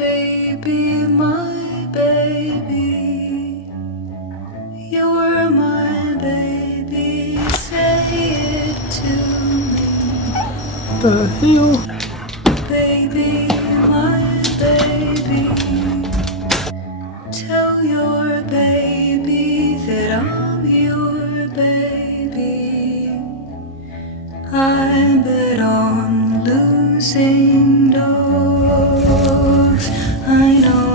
Baby, my baby, you're my baby, say it to me. The hell? Baby, my baby, tell your baby that I'm your baby. I bet on losing dogs, I know